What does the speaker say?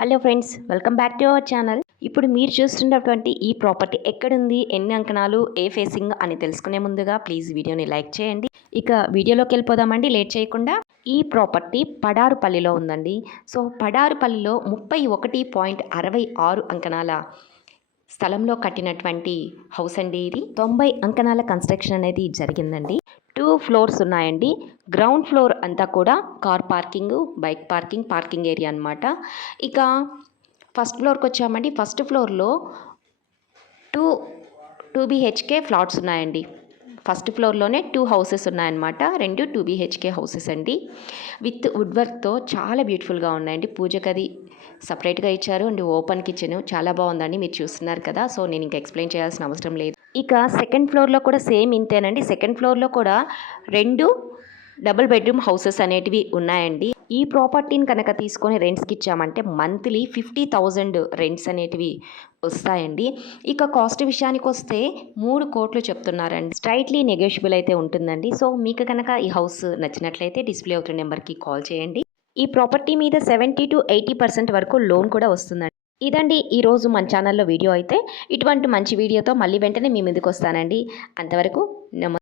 Hello friends welcome back to our channel. ఇప్పుడు మీరు చూస్తున్నటువంటి ఈ ప్రాపర్టీ ఎక్కడుంది ఎన్ని అంకణాలు ఏ ఫేసింగ్ అని తెలుసుకునే ముందుగా ప్లీజ్ వీడియోని లైక్ చేయండి. ఇక వీడియోలోకి వెళ్ళిపోదామండి లేట్ చేయకుండా. ఈ ప్రాపర్టీ పడారుపల్లిలో ఉందండి. సో పడారుపల్లిలో ముప్పై ఒకటి పాయింట్ అరవై ఆరు అంకణాల స్థలంలో కట్టినటువంటి హౌస్ అండి ఇది. తొంభై అంకణాల కన్స్ట్రక్షన్ అనేది జరిగిందండి. టూ ఫ్లోర్స్ ఉన్నాయండి. గ్రౌండ్ ఫ్లోర్ అంతా కూడా car parking bike parking parking area అన్నమాట. ఇక ఫస్ట్ ఫ్లోర్కి వచ్చామండి. ఫస్ట్ ఫ్లోర్లో టూ టూ బీహెచ్కే ఫ్లాట్స్ ఉన్నాయండి. ఫస్ట్ ఫ్లోర్లోనే టూ హౌసెస్ ఉన్నాయన్నమాట. రెండు టూ బీహెచ్కే హౌసెస్ అండి. విత్ వుడ్ వర్క్తో చాలా బ్యూటిఫుల్గా ఉన్నాయండి. పూజ గది సపరేట్గా ఇచ్చారు. అండ్ ఓపెన్ కిచెన్ చాలా బాగుందండి. మీరు చూస్తున్నారు కదా. సో నేను ఇంకా ఎక్స్ప్లెయిన్ చేయాల్సిన అవసరం లేదు. ఇక సెకండ్ ఫ్లోర్లో కూడా సేమ్ ఇంతేనండి. సెకండ్ ఫ్లోర్లో కూడా రెండు డబుల్ బెడ్రూమ్ హౌసెస్ అనేటివి ఉన్నాయండి. ఈ ప్రాపర్టీని కనుక తీసుకొని రెంట్స్కి ఇచ్చామంటే మంత్లీ ఫిఫ్టీ థౌజండ్ రెంట్స్ అనేటివి వస్తాయండి. ఇక కాస్ట్ విషయానికి వస్తే మూడు కోట్లు చెప్తున్నారండి. స్ట్రైట్లీ నెగోషియబుల్ అయితే ఉంటుందండి. సో మీకు కనుక ఈ హౌస్ నచ్చినట్లయితే డిస్ప్లే అవుతున్న నెంబర్కి కాల్ చేయండి. ఈ ప్రాపర్టీ మీద సెవెంటీ టు ఎయిటీ పర్సెంట్ వరకు లోన్ కూడా వస్తుందండి. ఇదండి ఈరోజు మన ఛానల్లో వీడియో అయితే. ఇటువంటి మంచి వీడియోతో మళ్ళీ వెంటనే మీ ముందుకు వస్తానండి. అంతవరకు నమస్తే